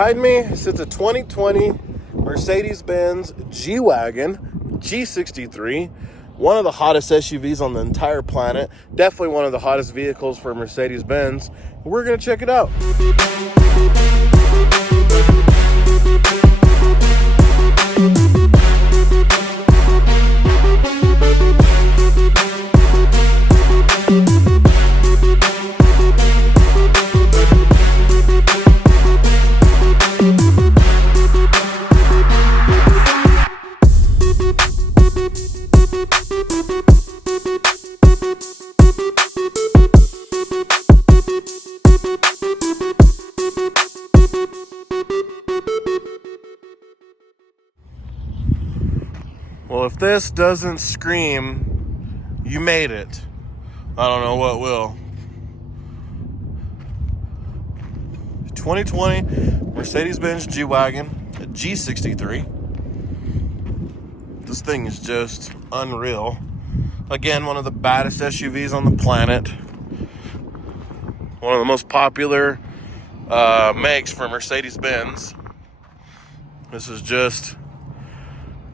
Behind me sits a 2020 Mercedes-Benz G-wagon, G63, one of the hottest SUVs on the entire planet. Definitely one of the hottest vehicles for Mercedes-Benz. We're going to check it out. Well, if this doesn't scream, you made it, I don't know what will. 2020 Mercedes-Benz G-wagon, a G63. This thing is just unreal. Again, one of the baddest SUVs on the planet. One of the most popular makes for Mercedes-Benz. This is just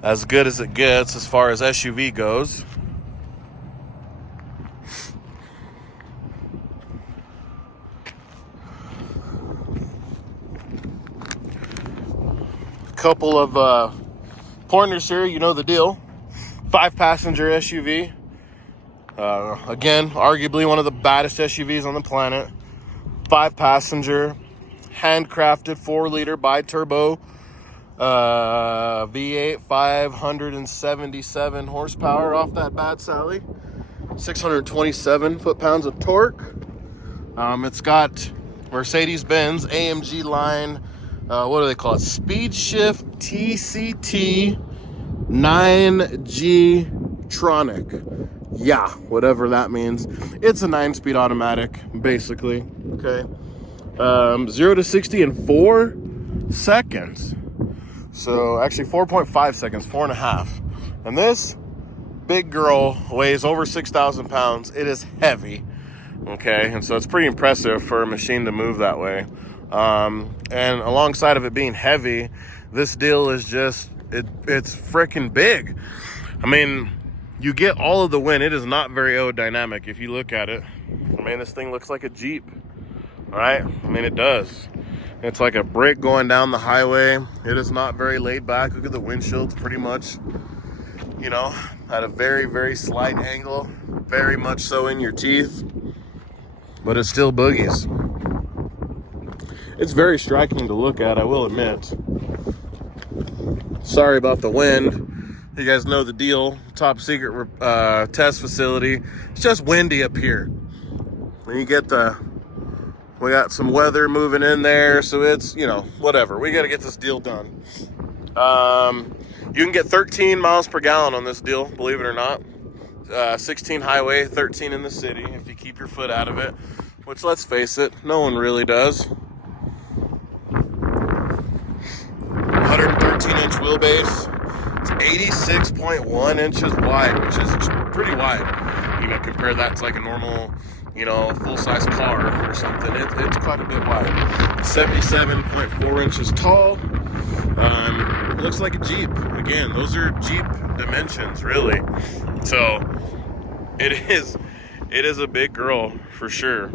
as good as it gets as far as SUV goes. Couple of pointers here, you know the deal. 5-passenger SUV. Again, arguably one of the baddest SUVs on the planet. 5-passenger, handcrafted 4-liter bi-turbo V8, 577 horsepower off that bad Sally. 627 foot-pounds of torque. It's got Mercedes-Benz AMG line, what do they call it? Speed Shift TCT 9G Tronic. Yeah, whatever that means. It's a 9-speed automatic, basically. Okay. 0 to 60 in 4 seconds. So actually 4.5 seconds, 4.5. And this big girl weighs over 6,000 pounds. It is heavy. Okay, and so it's pretty impressive for a machine to move that way. And alongside of it being heavy, this deal is just, it's freaking big. I mean, you get all of the wind. It is not very aerodynamic if you look at it. I mean, this thing looks like a Jeep. All right, I mean, it does. It's like a brick going down the highway. It is not very laid back. Look at the windshield. It's pretty much, you know, at a very, very slight angle. Very much so in your teeth. But it's still boogies. It's very striking to look at, I will admit. Sorry about the wind. You guys know the deal. Top secret test facility. It's just windy up here. When you get we got some weather moving in there, so it's, you know, whatever. We got to get this deal done. You can get 13 miles per gallon on this deal, believe it or not. 16 highway, 13 in the city, if you keep your foot out of it. Which, let's face it, no one really does. 113-inch wheelbase. It's 86.1 inches wide, which is pretty wide. You know, compare that to like a normal, you know, full-size car or something. It's quite a bit wide. 77.4 inches tall. Looks like a Jeep. Again, those are Jeep dimensions, really. So it is a big girl for sure.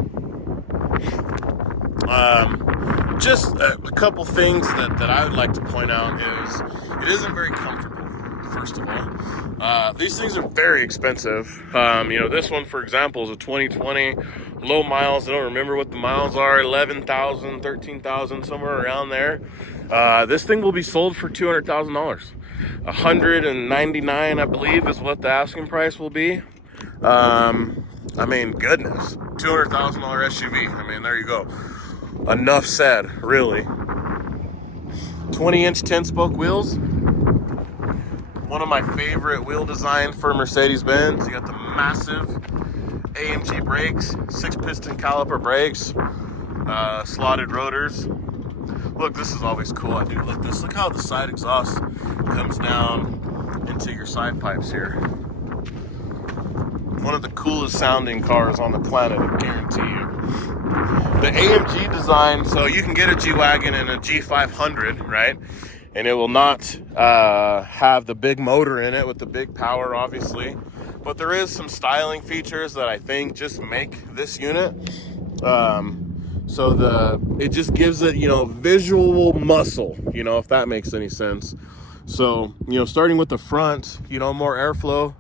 Just a couple things that I would like to point out is it isn't very comfortable. First of all, these things are very expensive. You know, this one, for example, is a 2020, low miles. I don't remember what the miles are, 11,000, 13,000, somewhere around there. This thing will be sold for $200,000. 199, I believe, is what the asking price will be. I mean, goodness, $200,000 SUV. I mean, there you go. Enough said, really. 20-inch 10-spoke wheels. One of my favorite wheel designs for Mercedes-Benz. You got the massive AMG brakes, 6-piston caliper brakes, slotted rotors. Look, this is always cool. I do look this. Look how the side exhaust comes down into your side pipes here. One of the coolest sounding cars on the planet, I guarantee you. The AMG design, so you can get a G-Wagon and a G500, right? And it will not have the big motor in it with the big power, obviously. But there is some styling features that I think just make this unit. So it just gives it, visual muscle, if that makes any sense. So, starting with the front, more airflow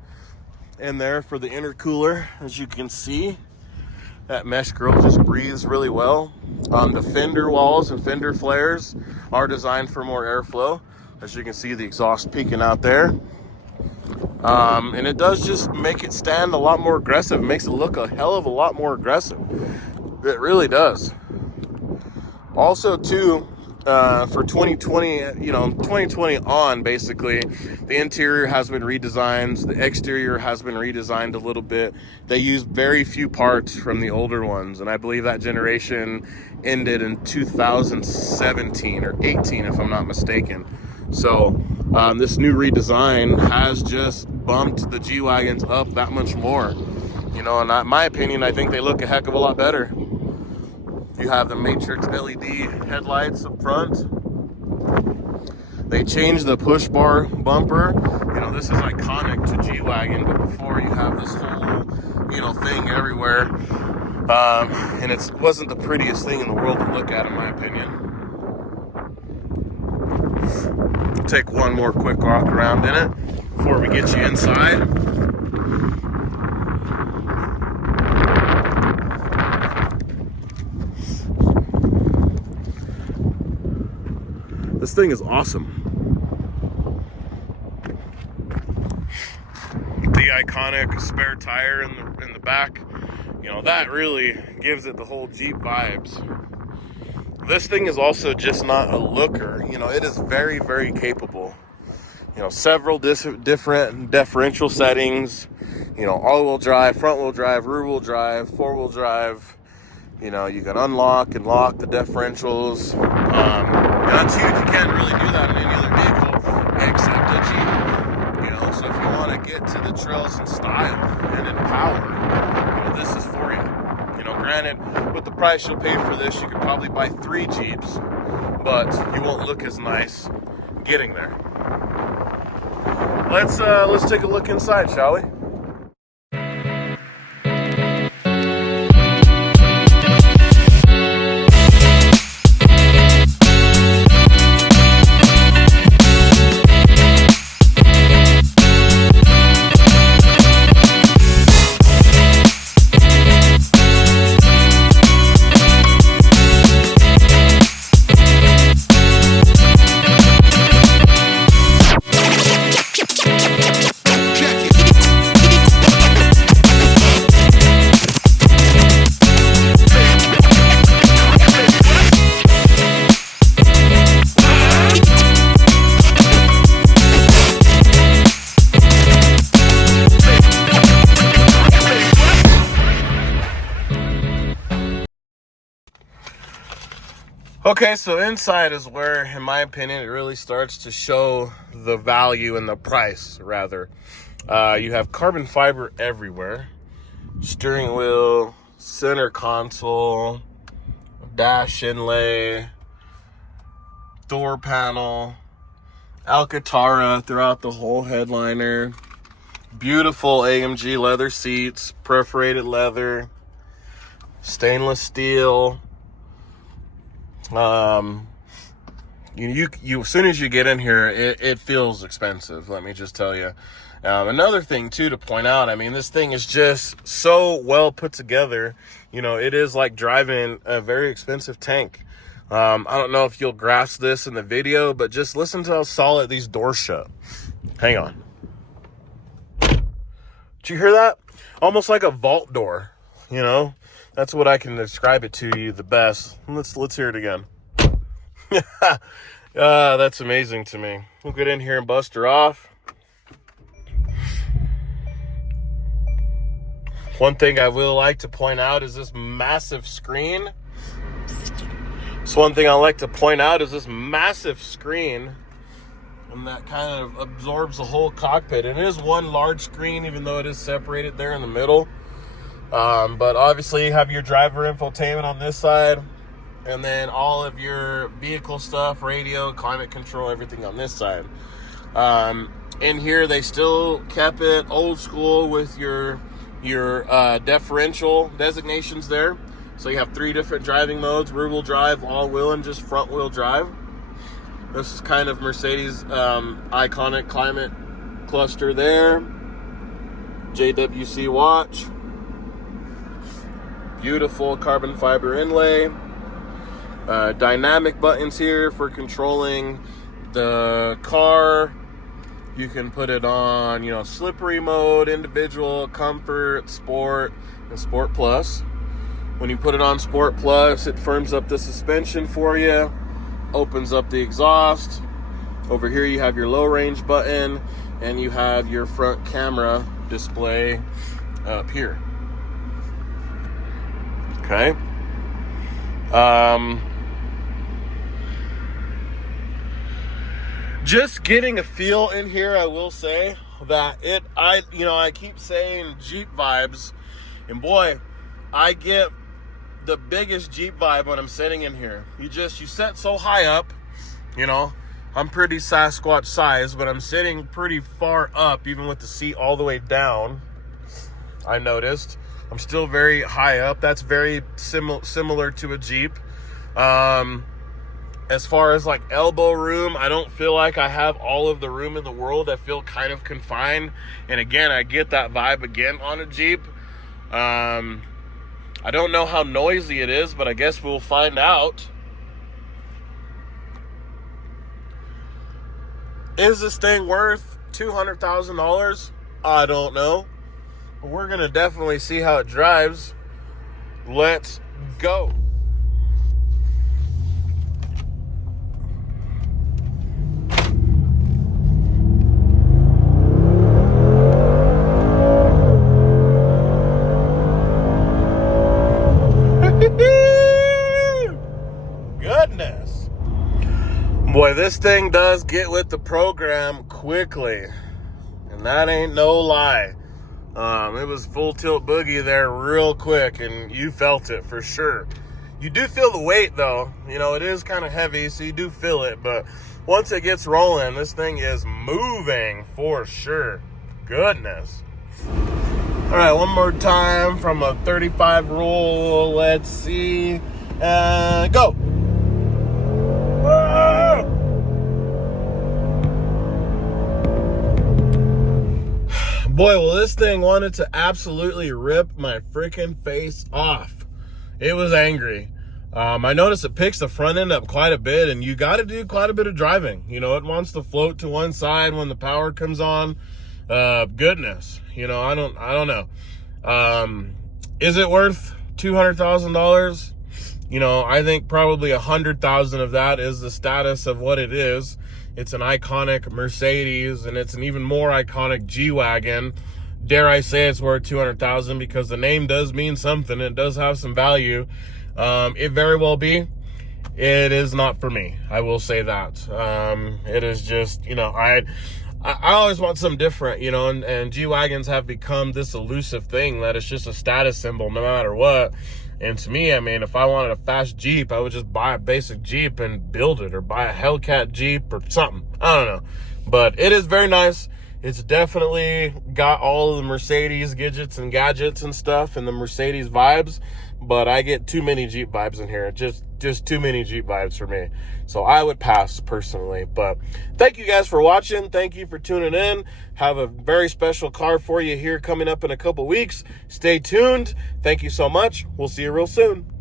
in there for the intercooler, as you can see. That mesh grill just breathes really well. The fender walls and fender flares are designed for more airflow. As you can see, the exhaust peeking out there. And it does just make it stand a lot more aggressive. It makes it look a hell of a lot more aggressive. It really does. Also, too, for 2020, 2020 on, basically, the interior has been redesigned. The exterior has been redesigned a little bit. They use very few parts from the older ones, and I believe that generation ended in 2017 or 18, if I'm not mistaken. So this new redesign has just bumped the G-Wagons up that much more. And in my opinion, I think they look a heck of a lot better. You have the Matrix LED headlights up front. They changed the push bar bumper. This is iconic to G-Wagon, but before you have this whole, thing everywhere. And it wasn't the prettiest thing in the world to look at, in my opinion. Take one more quick walk around in it before we get you inside. This thing is awesome. The iconic spare tire in the back, that really gives it the whole Jeep vibes. This thing is also just not a looker. It is very, very capable. Several different differential settings. All-wheel drive, front-wheel drive, rear-wheel drive, four-wheel drive. You can unlock and lock the differentials. That's huge. You can't really do that in any other vehicle except a Jeep. So if you want to get to the trails in style and in power, this is for you. Granted, with the price you'll pay for this, you could probably buy 3 Jeeps, but you won't look as nice getting there. Let's take a look inside, shall we? Okay, so inside is where, in my opinion, it really starts to show the value and the price, rather. You have carbon fiber everywhere. Steering wheel, center console, dash inlay, door panel, Alcantara throughout the whole headliner. Beautiful AMG leather seats, perforated leather, stainless steel. You as soon as you get in here, it feels expensive, let me just tell you. Another thing too to point out, this thing is just so well put together. It is like driving a very expensive tank. I don't know if you'll grasp this in the video, but just listen to how solid these doors shut. Hang on. Did you hear that? Almost like a vault door, That's what I can describe it to you the best. Let's hear it again. That's amazing to me. We'll get in here and bust her off. One thing I will like to point out is this massive screen. And that kind of absorbs the whole cockpit. And it is one large screen, even though it is separated there in the middle. But obviously you have your driver infotainment on this side, and then all of your vehicle stuff, radio, climate control, everything on this side. In here, they still kept it old school with your differential designations there. So you have 3 different driving modes: rear-wheel drive, all-wheel, and just front-wheel drive. This is kind of Mercedes' iconic climate cluster there. JWC watch. Beautiful carbon fiber inlay. Dynamic buttons here for controlling the car. You can put it on, slippery mode, individual, comfort, sport, and sport plus. When you put it on sport plus, it firms up the suspension for you, opens up the exhaust. Over here you have your low range button, and you have your front camera display up here. Okay. Just getting a feel in here, I will say that I keep saying Jeep vibes, and boy, I get the biggest Jeep vibe when I'm sitting in here. You sit so high up, I'm pretty Sasquatch size, but I'm sitting pretty far up, even with the seat all the way down. I noticed I'm still very high up. That's very similar to a Jeep. As far as like elbow room, I don't feel like I have all of the room in the world. I feel kind of confined. And again, I get that vibe again on a Jeep. I don't know how noisy it is, but I guess we'll find out. Is this thing worth $200,000? I don't know. But we're going to definitely see how it drives. Let's go. Goodness. Boy, this thing does get with the program quickly. And that ain't no lie. It was full tilt boogie there real quick, and you felt it for sure. You do feel the weight though. It is kind of heavy, so you do feel it. But once it gets rolling, this thing is moving for sure. Goodness. All right, one more time from a 35 roll. Let's see. Go. Ah! Boy, well, this thing wanted to absolutely rip my freaking face off. It was angry. I noticed it picks the front end up quite a bit, and you got to do quite a bit of driving. It wants to float to one side when the power comes on. Goodness, I don't know. Is it worth $200,000? I think probably $100,000 of that is the status of what it is. It's an iconic Mercedes, and it's an even more iconic G-wagon. Dare I say it's worth $200,000 because the name does mean something. It does have some value. It very well be. It is not for me. I will say that. It is just, I always want something different, and G-wagons have become this elusive thing that it's just a status symbol no matter what. And to me, if I wanted a fast Jeep, I would just buy a basic Jeep and build it, or buy a Hellcat Jeep or something. I don't know. But it is very nice. It's definitely got all of the Mercedes gadgets and stuff, and the Mercedes vibes. But I get too many Jeep vibes in here. Just too many Jeep vibes for me. So I would pass personally. But thank you guys for watching. Thank you for tuning in. Have a very special car for you here coming up in a couple weeks. Stay tuned. Thank you so much. We'll see you real soon.